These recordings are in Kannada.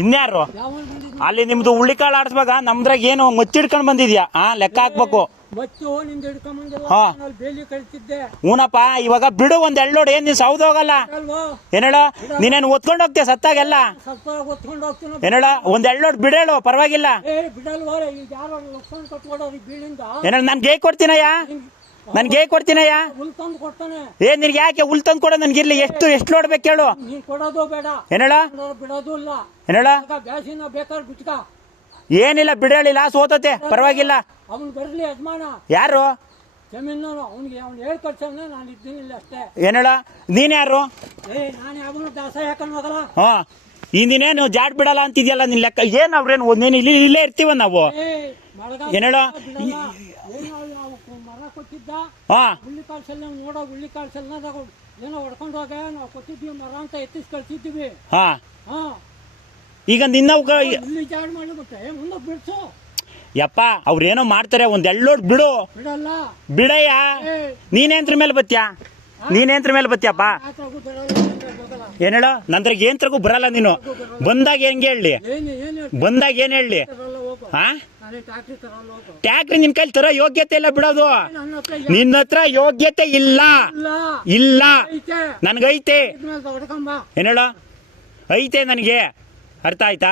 ಇನ್ಯಾರು ಅಲ್ಲಿ ನಿಮ್ದು ಹುಳ್ಳಿಕಾಳು ಆಡಿಸ್ವಾಗ ನಮ್ದ್ರಾಗ ಏನು ಮಚ್ಚಿಡ್ಕೊಂಡ್ ಬಂದಿದ್ಯಾ ಲೆಕ್ಕ ಹಾಕ್ಬೇಕು. ಹೂನಪ್ಪ ಇವಾಗ ಬಿಡು ಒಂದ್ ಎಳ್ಳೋಡು ಏನ್ ನೀನ್ ಸೌದ್ ಹೋಗಲ್ಲ ಏನೇಳ ನೀನೇನು ಒತ್ಕೊಂಡ್ ಹೋಗ್ತೀಯ ಸತ್ತಾಗೆಲ್ಲ ಏನೇಳ ಒಂದ್ ಎಳ್ಳೋಡು ಬಿಡೇಳು ಪರವಾಗಿಲ್ಲ ಏನೇಳ ನನ್ ಗೇ ಕೊಡ್ತೀನಯ್ಯ ನನ್ಗೆ ಹೇಗೆ ಕೊಡ್ತೀನಯ್ಯ ಏನ್ ನಿನ್ಗೆ ಯಾಕೆ ಹುಲ್ ತಂದು ಕೊಡೋ ನನ್ಗಿರ್ಲಿ ಎಷ್ಟು ನೋಡ್ಬೇಕು ಹೇಳು ಏನೇಳ ಏನೇಳ ಏನಿಲ್ಲ ಬಿಡೇಳಿ ಲಾಸ್ ಓತತೆ ಪರವಾಗಿಲ್ಲ ಯಾರು ಏನೇಳ ನೀನ್ ಯಾರು ಹಾ ಇಂದಿನೇನು ಜಾಡ್ ಬಿಡಲ್ಲ ಅಂತಿದ್ಯಲ್ಲ ನಿನ್ ಲೆಕ್ಕ ಏನ್ ಅವ್ರೇನು ಒಂದೇನು ಇಲ್ಲೇ ಇರ್ತೀವ ನಾವು ಏನೇಳ ಹಾ ಹಾ ಈಗ ನಿನ್ನ ಯಪ್ಪ ಅವ್ರೇನೋ ಮಾಡ್ತಾರೆ ಒಂದ್ ಎಳ್ಳೋಡ್ ಬಿಡು ಬಿಡಯ್ಯ ನೀನೇಂದ್ರ ಮೇಲೆ ಬತ್ತ್ಯಾ ನೀನೇಂದ್ರ ಮೇಲೆ ಬತ್ತೀಯಪ್ಪ ಏನೇಳ ನಂದ್ರಾಗ ಏನ್ತ್ರಗೂ ಬರಲ್ಲ ನೀನು ಬಂದಾಗ ಹೆಂಗೆ ಹೇಳಿ ಬಂದಾಗ ಏನ್ ಹೇಳಿ ಹಾ ಟ್ಯಾಕ್ರಿ ನಿನ್ ಕೈಲಿ ತರ ಯೋಗ್ಯತೆ ಇಲ್ಲ ಬಿಡೋದು ನಿನ್ನ ಹತ್ರ ಯೋಗ್ಯತೆ ಇಲ್ಲ ಇಲ್ಲ ನನ್ಗೈತೆ ಏನೇಳ ಐತೆ ನನಗೆ ಅರ್ಥ ಆಯ್ತಾ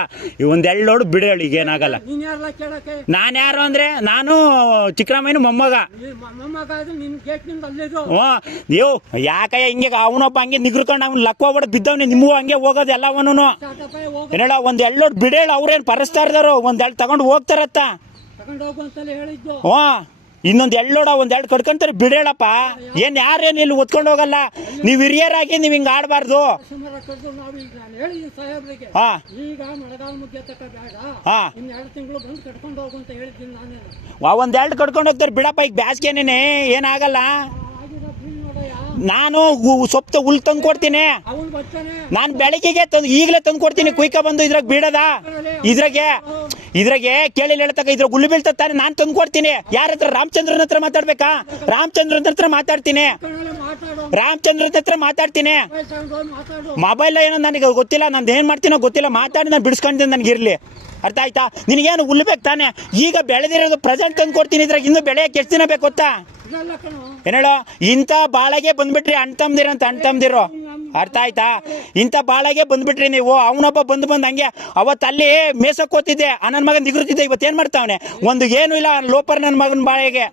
ಒಂದ್ ಎಳ್ಳೋಡು ಬಿಡೇಳಿ ಈಗ ಏನಾಗಲ್ಲ ನಾನ್ ಯಾರು ಅಂದ್ರೆ ನಾನು ಚಿಕ್ಕರಾಮಯ್ಯನ ಮೊಮ್ಮಗ ನೀವು ಯಾಕಯ್ಯ ಹಿಂಗೆ ಅವನೊಬ್ಬ ಹಂಗೆ ನಿಗ್ರಕೊಂಡು ಅವ್ನು ಲಕ್ಕ ಹೋಗ್ಬಿಡ ಬಿದ್ದವನಿ ನಿಮಗೂ ಹಂಗೆ ಹೋಗೋದು ಎಲ್ಲವನು ಏನೇಳ ಒಂದ್ ಎಳ್ಳೋಡು ಬಿಡೇಳು ಅವ್ರೇನ್ ಪರಸ್ತಾ ಇರ್ದಾರು ಒಂದ್ ಎಳ್ ತಗೊಂಡು ಹೋಗ್ತಾರತ್ತ ಇನ್ನೊಂದ್ ಎಳ್ಳೋಡ ಒಂದ್ ಎರಡು ಕಡ್ಕೊಂತಾರೆ ಬಿಡೇಳಪ್ಪ ಏನ್ ಯಾರೇನು ಇಲ್ಲಿ ಒತ್ಕೊಂಡು ಹೋಗಲ್ಲ ನೀವ್ ಹಿರಿಯರಾಗಿ ನೀವ್ ಹಿಂಗ ಆಡ್ಬಾರ್ದು ಒಂದ್ ಎರಡು ಕಡ್ಕೊಂಡು ಹೋಗ್ತಾರೆ ಬಿಡಪ್ಪ ಈಗ ಬ್ಯಾಸ್ಗೆನೇನೆ ಏನಾಗಲ್ಲ ನಾನು ಸೊಪ್ಪು ಹುಲ್ ತಂದು ಕೊಡ್ತೀನಿ ನಾನು ಬೆಳಗ್ಗೆಗೆ ಈಗಲೇ ತಂದು ಕೊಡ್ತೀನಿ ಕುಯ್ಕ ಬಂದು ಇದ್ರಾಗ ಬೀಳದ ಇದ್ರಾಗೆ ಕೇಳಿ ಹೇಳ್ತಕ್ಕ ಇದ್ರಾಗ ಹುಲ್ಲು ಬೀಳ್ತಾನೆ ನಾನು ತಂದು ಕೊಡ್ತೀನಿ ಯಾರ ಹತ್ರ ರಾಮಚಂದ್ರನ ಹತ್ರ ಮಾತಾಡ್ಬೇಕಾ ರಾಮಚಂದ್ರನ ಹತ್ರ ಮಾತಾಡ್ತೀನಿ ರಾಮಚಂದ್ರನ ಹತ್ರ ಮಾತಾಡ್ತೀನಿ ಮೊಬೈಲ್ ಏನೋ ನನಗೆ ಗೊತ್ತಿಲ್ಲ ನಾನು ಏನ್ ಮಾಡ್ತೀನೋ ಗೊತ್ತಿಲ್ಲ ಮಾತಾಡಿ ನಾನು ಬಿಡಿಸ್ಕೊಂಡಿದ್ದೀನಿ ನನಗಿರ್ಲಿ ಅರ್ಥ ಆಯ್ತಾ ನಿನಗೇನು ಹುಲ್ಲು ಬೇಕು ತಾನೆ ಈಗ ಬೆಳೆದಿರೋದು ಪ್ರೆಸೆಂಟ್ ತಂದು ಕೊಡ್ತೀನಿ ಇದ್ರಾಗ ಇನ್ನು ಬೆಳೆಯಕ್ಕೆ ಎಷ್ಟು ದಿನ ಬೇಕು ಗೊತ್ತಾ ಏನೇಳೋ ಇಂಥ ಬಾಳಗೆ ಬಂದ್ಬಿಟ್ರಿ ಅಣ್ತಂದಿರೋ ಅರ್ಥ ಆಯ್ತಾ ಇಂಥ ಬಾಳಗೆ ಬಂದ್ಬಿಟ್ರಿ ನೀವು ಅವನೊಬ್ಬ ಬಂದು ಹಂಗೆ ಅವತ್ತಲ್ಲಿ ಮೇಸಕ್ ಹೋಗ್ತಿದ್ದೆ ನನ್ನ ಮಗನ್ ನಿಗೃತಿದ್ದೆ ಇವತ್ತೇನ್ ಮಾಡ್ತಾವನೆ ಒಂದು ಏನು ಇಲ್ಲ ಲೋಪರ್ ನನ್ನ ಮಗನ ಬಾಳೆಗೆ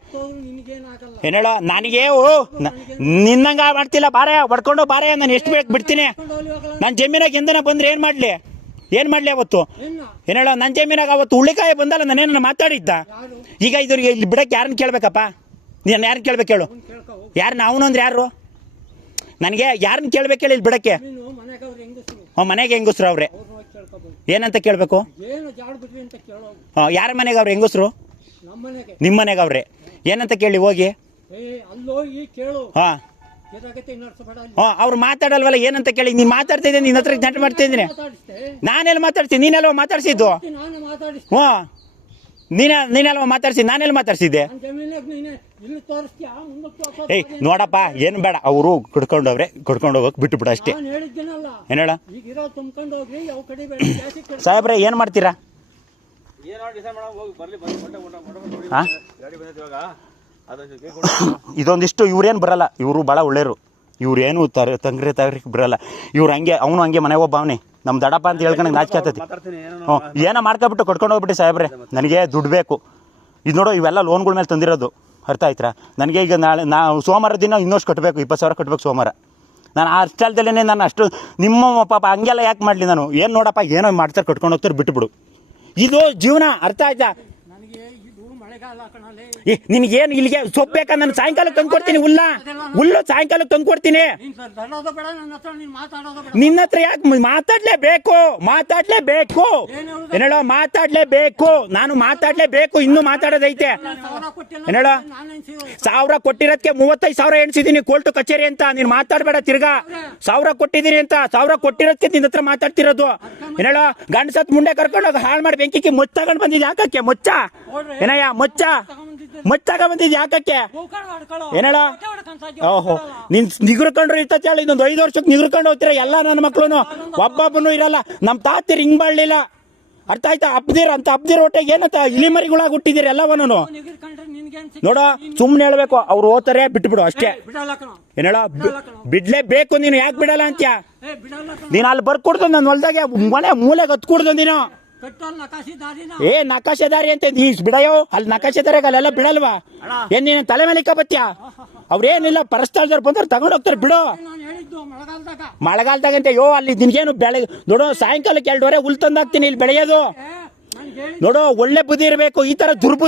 ಏನೇಳೋ ನನಗೆ ನಿನ್ನಂಗ ಮಾಡ್ತಿಲ್ಲ ಬಾರ ಹೊಡ್ಕೊಂಡು ಬಾರ ನಾನು ಎಷ್ಟು ಬೇಕು ಬಿಡ್ತೀನಿ ನನ್ನ ಜಮೀನಾಗ ಎಂದನ ಬಂದ್ರೆ ಏನ್ ಮಾಡ್ಲಿ ಅವತ್ತು ಏನೇಳ ನನ್ನ ಜಮೀನಾಗ ಅವತ್ತು ಹುಳ್ಳಿಕಾಯಿ ಬಂದಲ್ಲ ನಾನೇನ ಮಾತಾಡಿದ್ದ ಈಗ ಇದ್ರಿಗೆ ಇಲ್ಲಿ ಬಿಡಕ್ಕೆ ಯಾರನ್ನ ಕೇಳ್ಬೇಕಪ್ಪ ನೀನು ಯಾರನ್ನ ಕೇಳ್ಬೇಕು ಹೇಳು ಯಾರನ್ನ ಅವನು ಅಂದ್ರೆ ಯಾರು ನನಗೆ ಯಾರನ್ನ ಕೇಳ್ಬೇಕು ಹೇಳಿ ಇಲ್ಲಿ ಬಿಡಕ್ಕೆ ಮನೆಗೆ ಹೆಂಗಸ್ರು ಅವ್ರೆ ಏನಂತ ಕೇಳ್ಬೇಕು ಯಾರ ಮನೆಗೆ ಅವ್ರು ಹೆಂಗಸ್ರು ನಿಮ್ಮ ಮನೆಗೆ ಅವ್ರೆ ಏನಂತ ಕೇಳಿ ಹೋಗಿ ಅವ್ರು ಮಾತಾಡಲ್ವಲ್ಲ ಏನಂತ ಕೇಳಿ ನೀನ್ ಮಾತಾಡ್ತಾ ಇದ್ದೀನಿ ನಿನ್ನ ಹತ್ರ ಜಂಟ ಮಾಡ್ತಾ ಇದ್ದೀನಿ ನಾನೆಲ್ಲ ಮಾತಾಡ್ತೀನಿ ನೀನೆಲ್ವ ಮಾತಾಡ್ಸಿದ್ದು ನೀನೆಲ್ವ ಮಾತಾಡ್ಸಿ ನಾನೆಲ್ಲ ಮಾತಾಡ್ಸಿದ್ದೆ ಏಯ್ ನೋಡಪ್ಪ ಏನು ಬೇಡ ಅವರು ಕಡ್ಕೊಂಡವ್ರೆ ಕಡ್ಕೊಂಡು ಹೋಗಕ್ ಬಿಟ್ಟು ಬಿಡ ಅಷ್ಟೇ ಏನೇಳ ಸಾಹೇಬ್ರೆ ಏನ್ ಮಾಡ್ತೀರಾ ಇದೊಂದಿಷ್ಟು ಇವ್ರೇನು ಬರಲ್ಲ ಇವರು ಭಾಳ ಒಳ್ಳೆಯರು ಇವ್ರೇನು ತಂಗ್ರಿ ಬರಲ್ಲ ಇವ್ರು ಹಂಗೆ ಅವನು ಹಂಗೆ ಮನೆ ಒಬ್ಬ ಅವನೇ ನಮ್ಮ ದಡಪ್ಪ ಅಂತ ಹೇಳ್ಕೊಂಡು ನಾಚಿಕೆ ಆಗ್ತೈತಿ ಏನೋ ಮಾಡ್ಕೊಬಿಟ್ಟು ಕೊಡ್ಕೊಂಡು ಹೋಗ್ಬಿಟ್ಟು ಸಾಹೇಬ್ರೆ ನನಗೆ ದುಡ್ಡು ಬೇಕು ಇದು ನೋಡೋ ಇವೆಲ್ಲ ಲೋನ್ಗಳ ಮೇಲೆ ತಂದಿರೋದು ಅರ್ಥ ಆಯ್ತಾ ನನಗೆ ಈಗ ನಾಳೆ ಸೋಮವಾರ ದಿನ ಇನ್ನಷ್ಟು ಕಟ್ಟಬೇಕು 20,000 ಕಟ್ಟಬೇಕು ಸೋಮವಾರ ನಾನು ಆ ಅಷ್ಟಲ್ದಲ್ಲೇ ನಾನು ಅಷ್ಟು ನಿಮ್ಮ ಪಾಪ ಹಂಗೆಲ್ಲ ಯಾಕೆ ಮಾಡಲಿ ನಾನು ಏನು ನೋಡಪ್ಪ ಏನೋ ಮಾಡ್ತಾರೆ ಕಟ್ಕೊಂಡು ಹೋಗ್ತಾರೆ ಬಿಟ್ಟುಬಿಡು ಇದು ಜೀವನ ಅರ್ಥ ಆಯ್ತಾ ನಿನಗೇನು ಇಲ್ಲಿಗೆ ಸೊಪ್ಪು ಬೇಕಾ ನಾನು ಸಾಯಂಕಾಲಕ್ಕೆ ತಂದು ಕೊಡ್ತೀನಿ ಹುಲ್ಲು ಸಾಯಂಕಾಲಕ್ಕೆ ತಂದು ಕೊಡ್ತೀನಿ ನಿನ್ನ ಹತ್ರ ಯಾಕೆ ಮಾತಾಡ್ಲೇಬೇಕು ಏನೇಳೋ ಮಾತಾಡ್ಲೇಬೇಕು ನಾನು ಮಾತಾಡ್ಲೇಬೇಕು ಇನ್ನೂ ಮಾತಾಡೋದೈತೆ ಏನೇಳೋ 1,000 ಕೊಟ್ಟಿರೋದಕ್ಕೆ 35,000 ಎಣಿಸಿದೀನಿ ಕೋರ್ಟು ಕಚೇರಿ ಅಂತ ನೀನು ಮಾತಾಡಬೇಡ ತಿರ್ಗಾ 1,000 ಕೊಟ್ಟಿದ್ದೀನಿ ಅಂತ 1,000 ಕೊಟ್ಟಿರೋದಕ್ಕೆ ನಿನ್ನ ಹತ್ರ ಮಾತಾಡ್ತಿರೋದು ಏನೇಳೋ ಗಂಡಸತ್ ಮುಂಡೆ ಕರ್ಕೊಂಡೋಗಿ ಹಾಳು ಮಾಡಿ ಬೆಂಕಿಗೆ ಮೊಚ್ಚ ತಗೊಂಡು ಬಂದಿದ್ದೆ ಹಾಕಕ್ಕೆ ಮೊಚ್ಚ ಏನಯ್ಯ ಮೊಚ್ಚ ಮಚ್ಚಾಗ ಬಂದಿದ್ ಯಾಕಕ್ಕೆ ಏನೇಳ ಓಹೋ ನೀನ್ ನಿಗ್ರಕೊಂಡ್ರು ಇರ್ತೈತೆ ಹೇಳಿ ಇನ್ನೊಂದು 5 ವರ್ಷಕ್ಕೆ ನಿಗ್ರಕೊಂಡು ಹೋಗ್ತೀರ ಎಲ್ಲ ನನ್ನ ಮಕ್ಳು ಒಬ್ಬೊಬ್ಬನು ಇರಲ್ಲ. ನಮ್ ತಾತಿರ್ ಹಿಂಗ್ ಬಾಳ್ಲಿಲ್ಲ, ಅರ್ಥ ಆಯ್ತಾ? ಅಬ್ದಿರ್ ಹೊಟ್ಟೆಗೆ ಏನಂತ ಇಲಿಮರಿಗಳಾಗಿ ಹುಟ್ಟಿದಿರಿ ಎಲ್ಲವನ್ನೂ. ನೋಡೋ ಸುಮ್ನೆ ಹೇಳ್ಬೇಕು, ಅವ್ರು ಓದ್ತಾರೆ ಬಿಟ್ಬಿಡು ಅಷ್ಟೇ. ಏನೇಳ ಬಿಡ್ಲೇಬೇಕು, ನೀನು ಯಾಕೆ ಬಿಡಲ್ಲ ಅಂತ್ಯ? ನೀನು ಅಲ್ಲಿ ಬರ್ಕೊಡ್ದು ನನ್ನ ಹೊಲ್ದಾಗೆ ಮನೆ ಮೂಲೆಗೆ ಹತ್ಕೊಡ್ದು ನೀನು. ನಕಾಶೆದಾರಿ ಅಂತ ನೀ ಬಿಡಯೋ, ಅಲ್ಲಿ ನಕಾಶೆದಾರಿಗೆ ಅಲ್ಲೆಲ್ಲ ಬಿಡಲ್ವಾ? ಏನ್ ನೀನು ತಲೆ ಮೇಲೆ ಇಕ್ಕಬತ್ಯ? ಅವ್ರೇನಿಲ್ಲ ಪರಸ್ಥಳದವ್ರು ಬಂದವ್ರು ತಗೊಂಡ್ ಹೋಗ್ತಾರೆ ಬಿಡು. ಮಳೆಗಾಲದಾಗ ಅಂತ ಅಲ್ಲಿ ನಿನ್ಗೇನು ಬೆಳಗ್ಗೆ ನೋಡು, ಸಾಯಂಕಾಲಕ್ಕೆ 2 ಹುಲ್ ತಂದಾಕ್ತೀನಿ ಇಲ್ಲಿ ಬೆಳೆಯೋದು. ನೋಡು ಒಳ್ಳೆ ಬುದ್ಧಿ ಇರಬೇಕು, ಈ ತರ ದುರ್ಬುದ್ಧಿ